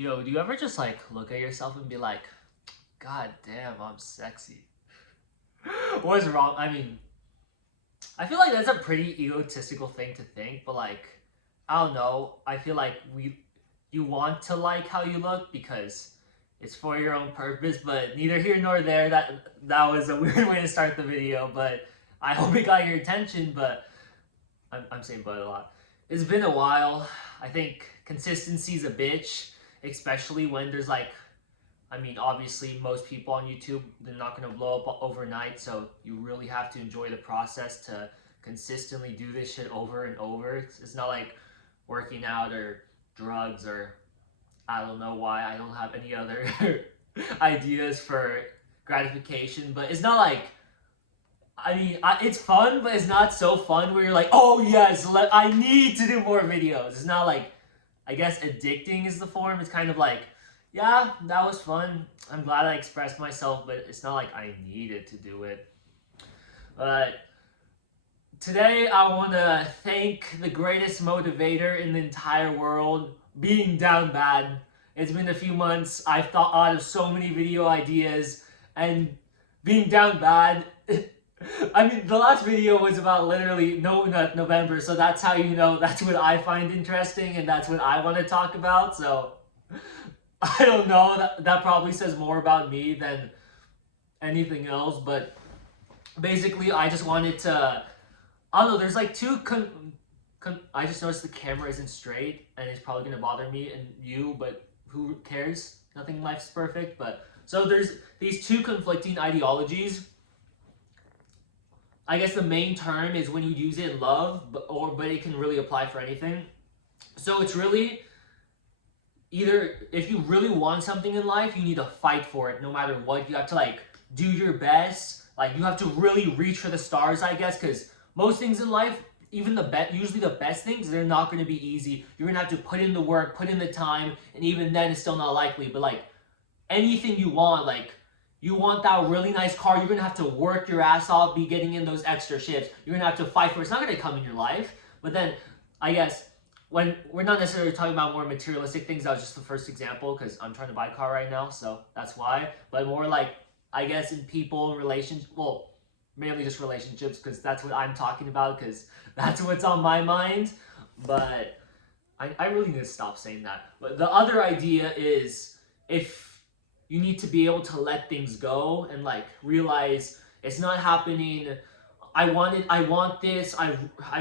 Yo, do you ever just like look at yourself and be like, God damn, I'm sexy? What's wrong? I mean, I feel like that's a pretty egotistical thing to think, but like, I don't know. I feel like you want to like how you look because it's for your own purpose, but neither here nor there. That was a weird way to start the video, but I hope it got your attention, but I'm saying but a lot. It's been a while. I think consistency's a bitch, especially when there's like, I mean, obviously most people on YouTube, they're not going to blow up overnight, so you really have to enjoy the process to consistently do this shit over and over. It's not like working out or drugs or I don't know why I don't have any other ideas for gratification, but it's not like it's fun, but it's not so fun where you're like, oh yes, I need to do more videos. It's not like, I guess addicting is the form. It's kind of like, yeah, that was fun. I'm glad I expressed myself, but it's not like I needed to do it. But today I want to thank the greatest motivator in the entire world, Being Down Bad. It's been a few months. I've thought out of so many video ideas, and Being Down Bad. I mean, the last video was about literally No Nut November, so that's how you know that's what I find interesting and that's what I want to talk about. So I don't know. That probably says more about me than anything else, but basically, I just wanted to. I don't know. There's like two. I just noticed the camera isn't straight, and it's probably gonna bother me and you, but who cares? Nothing in life's perfect. But so there's these two conflicting ideologies. I guess the main term is when you use it in love, but it can really apply for anything. So it's really either if you really want something in life, you need to fight for it no matter what. You have to like do your best. Like you have to really reach for the stars, I guess, because most things in life, even usually the best things, they're not going to be easy. You're going to have to put in the work, put in the time, and even then it's still not likely. But like anything you want, like you want that really nice car, you're going to have to work your ass off, be getting in those extra shifts. You're going to have to fight for it. It's not going to come in your life. But then, I guess, when we're not necessarily talking about more materialistic things, that was just the first example because I'm trying to buy a car right now, so that's why. But more like, I guess, in people, relationships, well, mainly just relationships because that's what I'm talking about because that's what's on my mind. But I really need to stop saying that. But the other idea is if you need to be able to let things go and like realize it's not happening. I want this, I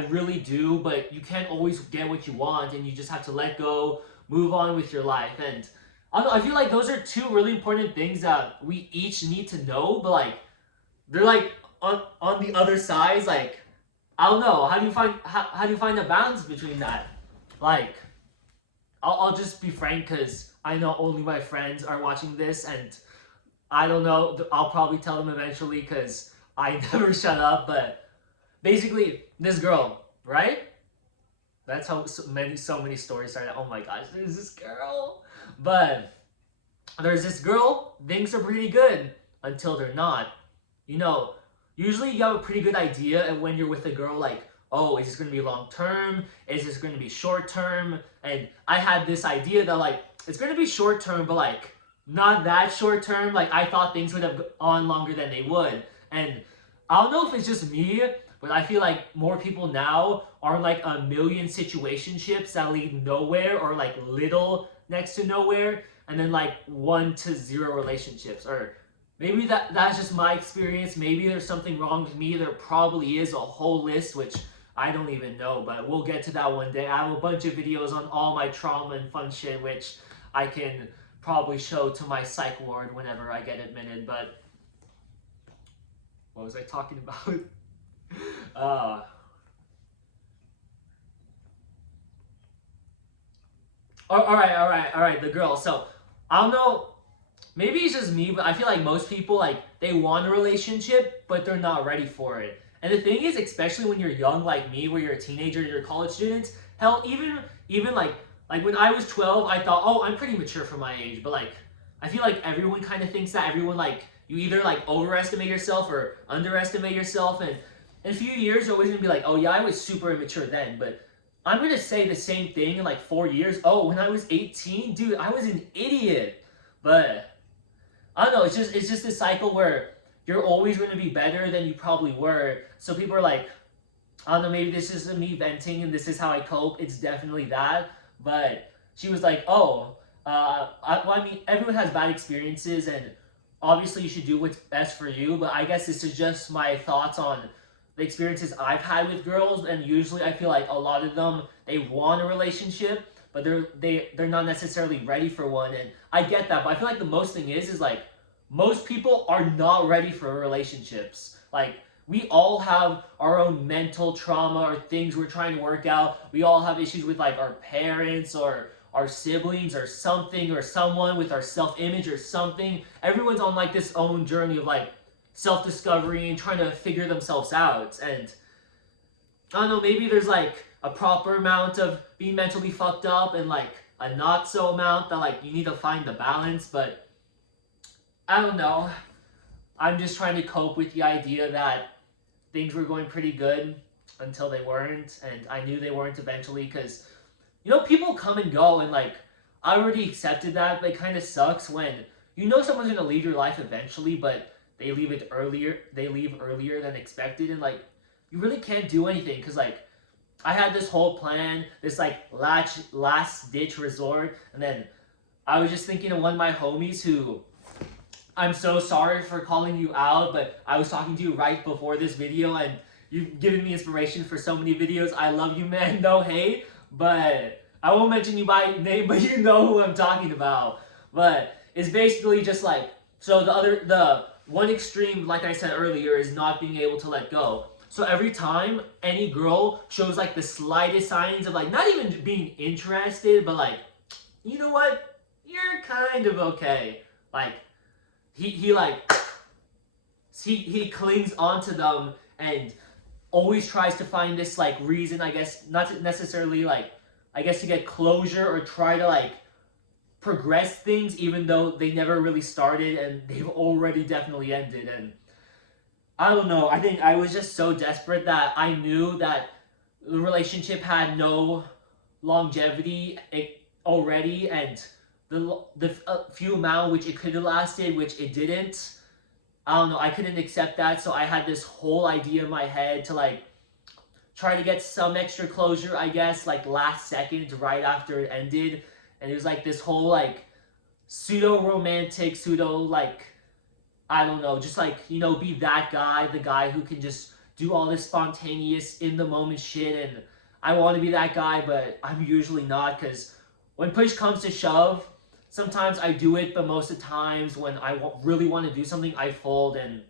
really do, but you can't always get what you want and you just have to let go, move on with your life. And I don't know, I feel like those are two really important things that we each need to know, but like they're like on the other sides, like I don't know, how do you find a balance between that? Like I'll just be frank because I know only my friends are watching this, and I don't know. I'll probably tell them eventually because I never shut up. But basically, this girl, right? That's how so many stories started. Oh my gosh, there's this girl. But there's this girl. Things are pretty good until they're not. You know, usually you have a pretty good idea, and when you're with a girl, like, oh, is this going to be long term? Is this going to be short term? And I had this idea that like it's going to be short term, but like not that short term. Like I thought things would have gone longer than they would. And I don't know if it's just me, but I feel like more people now are like a million situationships that lead nowhere or like little next to nowhere, and then like 1 to 0 relationships. Or maybe that's just my experience. Maybe there's something wrong with me. There probably is a whole list, which I don't even know, but we'll get to that one day. I have a bunch of videos on all my trauma and fun shit, which I can probably show to my psych ward whenever I get admitted, but what was I talking about? All right, the girl. So, I don't know, maybe it's just me, but I feel like most people, like, they want a relationship, but they're not ready for it. And the thing is, especially when you're young like me, where you're a teenager, you're a college student, hell, even like when I was 12, I thought, oh, I'm pretty mature for my age. But like, I feel like everyone kind of thinks that. Everyone like, you either like overestimate yourself or underestimate yourself. And in a few years, you're always gonna be like, oh yeah, I was super immature then. But I'm gonna say the same thing in like 4 years. Oh, when I was 18, dude, I was an idiot. But I don't know. It's just this cycle where you're always going to be better than you probably were. So people are like, I don't know, maybe this is me venting and this is how I cope. It's definitely that. But she was like, oh, well, I mean, everyone has bad experiences, and obviously you should do what's best for you. But I guess this is just my thoughts on the experiences I've had with girls, and usually I feel like a lot of them, they want a relationship, but they're not necessarily ready for one, and I get that. But I feel like the most thing is like most people are not ready for relationships. Like we all have our own mental trauma or things we're trying to work out. We all have issues with like our parents or our siblings or something or someone with our self-image or something. Everyone's on like this own journey of like self-discovery and trying to figure themselves out. And I don't know, maybe there's like a proper amount of being mentally fucked up and like a not so amount that like you need to find the balance. But I don't know. I'm just trying to cope with the idea that things were going pretty good until they weren't, and I knew they weren't eventually because, you know, people come and go, and like, I already accepted that, but it kind of sucks when you know someone's gonna leave your life eventually, but they leave earlier than expected, and like, you really can't do anything because like, I had this whole plan, this like last ditch resort, and then I was just thinking of one of my homies who, I'm so sorry for calling you out, but I was talking to you right before this video, and you've given me inspiration for so many videos. I love you, man. No hate, but I won't mention you by name, but you know who I'm talking about. But it's basically just like, so the one extreme, like I said earlier, is not being able to let go. So every time any girl shows like the slightest signs of like not even being interested, but like, you know what, you're kind of okay, like he like he clings onto them and always tries to find this like reason, I guess, not necessarily like, I guess, to get closure or try to like progress things even though they never really started and they've already definitely ended. And I don't know, I think I was just so desperate that I knew that the relationship had no longevity already, and the few amount which it could have lasted, which it didn't. I don't know, I couldn't accept that, so I had this whole idea in my head to like try to get some extra closure, I guess, like last second right after it ended. And it was like this whole like pseudo romantic, pseudo like, I don't know, just like, you know, be that guy, the guy who can just do all this spontaneous in the moment shit. And I want to be that guy, but I'm usually not, because when push comes to shove, sometimes I do it, but most of the times when I really want to do something, I fold. And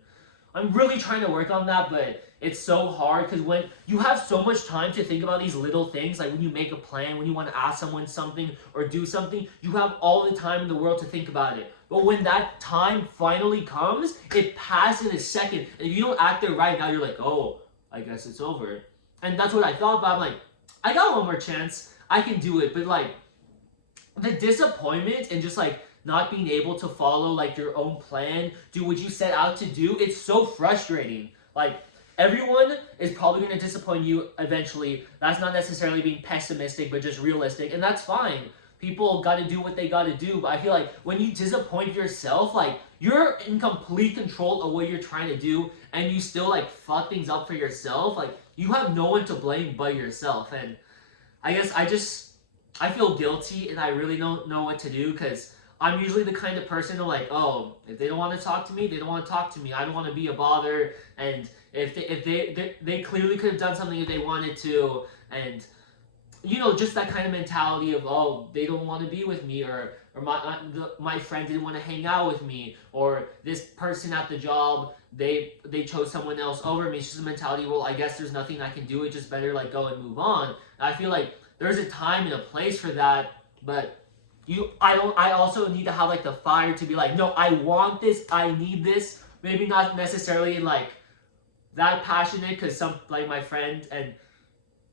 I'm really trying to work on that, but it's so hard because when you have so much time to think about these little things, like when you make a plan, when you want to ask someone something or do something, you have all the time in the world to think about it. But when that time finally comes, it passes in a second. And if you don't act there right now, you're like, oh, I guess it's over. And that's what I thought, but I'm like, I got one more chance. I can do it. But like, the disappointment and just like not being able to follow like your own plan, do what you set out to do, it's so frustrating. Like, everyone is probably going to disappoint you eventually. That's not necessarily being pessimistic, but just realistic, and that's fine. People got to do what they got to do, but I feel like when you disappoint yourself, like, you're in complete control of what you're trying to do, and you still like fuck things up for yourself. Like, you have no one to blame but yourself. And I guess I feel guilty, and I really don't know what to do, because I'm usually the kind of person to like, oh, if they don't want to talk to me, they don't want to talk to me. I don't want to be a bother, and if they clearly could have done something if they wanted to, and you know, just that kind of mentality of, oh, they don't want to be with me, or my friend didn't want to hang out with me, or this person at the job, they chose someone else over me. It's just a mentality, well, I guess there's nothing I can do. It's just better like go and move on. And I feel like there's a time and a place for that, but I also need to have like the fire to be like, no, I want this, I need this. Maybe not necessarily like that passionate, because some, like my friend, and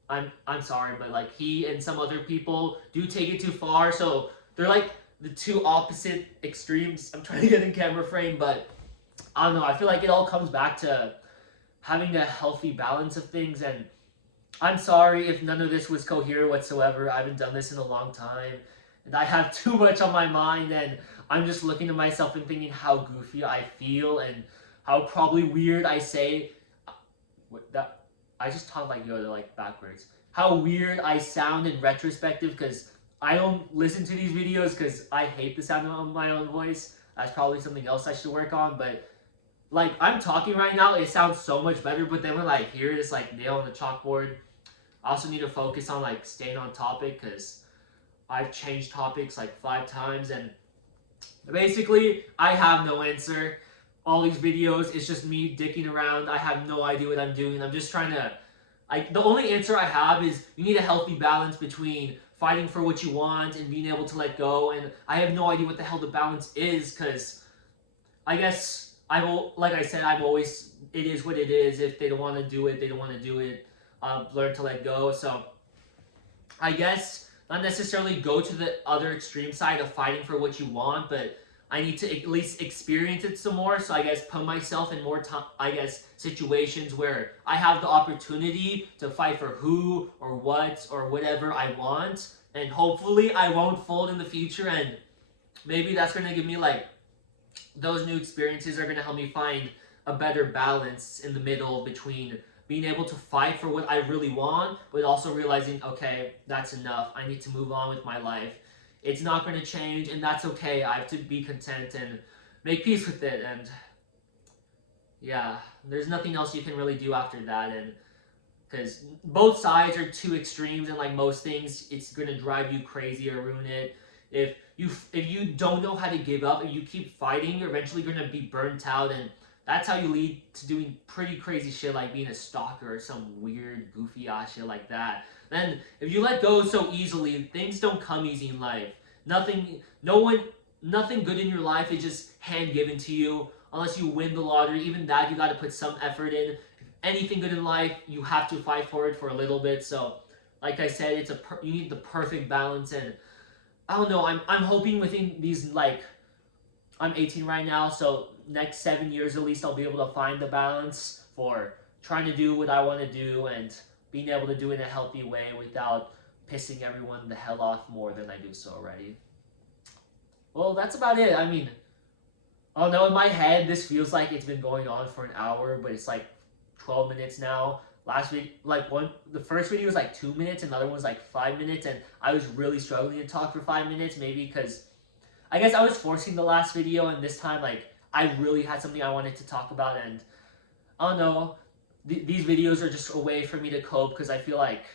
I'm sorry, but like he and some other people do take it too far. So they're like the two opposite extremes. I'm trying to get in camera frame, but I don't know. I feel like it all comes back to having a healthy balance of things. And I'm sorry if none of this was coherent whatsoever. I haven't done this in a long time. And I have too much on my mind, and I'm just looking at myself and thinking how goofy I feel and how probably weird I say. That I just talk like Yoda, like backwards. How weird I sound in retrospective because I don't listen to these videos because I hate the sound of my own voice. That's probably something else I should work on, but like I'm talking right now, it sounds so much better. But then when I hear this like nail on the chalkboard, I also need to focus on like staying on topic because I've changed topics like 5 times and basically I have no answer. All these videos, it's just me dicking around. I have no idea what I'm doing. I'm just trying to. The only answer I have is you need a healthy balance between fighting for what you want and being able to let go. And I have no idea what the hell the balance is because I guess like I said, I've always, it is what it is. If they don't want to do it, they don't want to do it. Learn to let go. So I guess not necessarily go to the other extreme side of fighting for what you want, but I need to at least experience it some more. So I guess put myself in more time, I guess, situations where I have the opportunity to fight for who or what or whatever I want. And hopefully I won't fold in the future. And maybe that's going to give me like, those new experiences are going to help me find a better balance in the middle between being able to fight for what I really want, but also realizing, okay, that's enough. I need to move on with my life. It's not going to change, and that's okay. I have to be content and make peace with it. And yeah, there's nothing else you can really do after that. And because both sides are two extremes, and like most things, it's going to drive you crazy or ruin it. If you don't know how to give up and you keep fighting, you're eventually going to be burnt out, and that's how you lead to doing pretty crazy shit like being a stalker or some weird goofy ass shit like that. Then if you let go so easily, things don't come easy in life. Nothing good in your life is just hand given to you unless you win the lottery. Even that, you got to put some effort in. Anything good in life, you have to fight for it for a little bit. So like I said, you need the perfect balance. And I don't know, I'm hoping within these, like, I'm 18 right now, so next 7 years at least I'll be able to find the balance for trying to do what I want to do and being able to do it in a healthy way without pissing everyone the hell off more than I do so already. Well, that's about it. I mean, I don't know, in my head this feels like it's been going on for an hour, but it's like 12 minutes now. Last week, the first video was like 2 minutes, and the other one was like 5 minutes, and I was really struggling to talk for 5 minutes, maybe because I guess I was forcing the last video, and this time, like, I really had something I wanted to talk about, and I don't know, these videos are just a way for me to cope, because I feel like,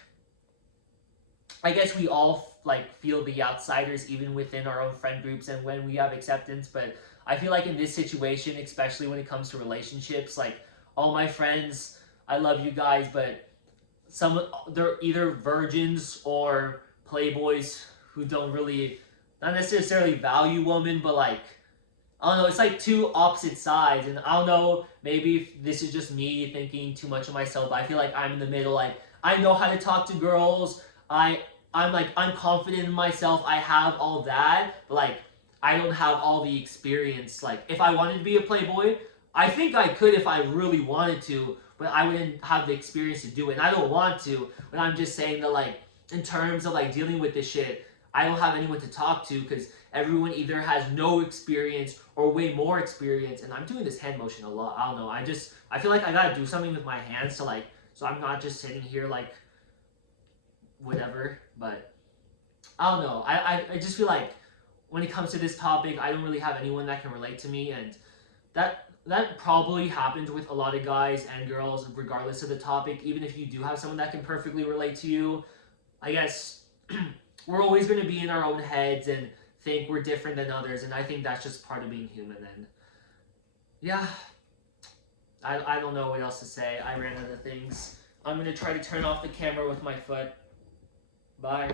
I guess we all, like, feel the outsiders, even within our own friend groups, and when we have acceptance, but I feel like in this situation, especially when it comes to relationships, like, all my friends, I love you guys, but they're either virgins or playboys who don't really, not necessarily value women, but like, I don't know, it's like two opposite sides, and I don't know, maybe if this is just me thinking too much of myself, but I feel like I'm in the middle. Like, I know how to talk to girls, I'm confident in myself, I have all that, but like, I don't have all the experience. Like, if I wanted to be a playboy, I think I could if I really wanted to, but I wouldn't have the experience to do it. And I don't want to, but I'm just saying that, like, in terms of like dealing with this shit, I don't have anyone to talk to because everyone either has no experience or way more experience. And I'm doing this hand motion a lot. I don't know. I feel like I gotta do something with my hands to like, so I'm not just sitting here like whatever. But I don't know. I just feel like when it comes to this topic, I don't really have anyone that can relate to me, and that probably happens with a lot of guys and girls, regardless of the topic. Even if you do have someone that can perfectly relate to you, I guess we're always going to be in our own heads and think we're different than others, and I think that's just part of being human. And yeah, I don't know what else to say. I ran out of things. I'm going to try to turn off the camera with my foot. Bye.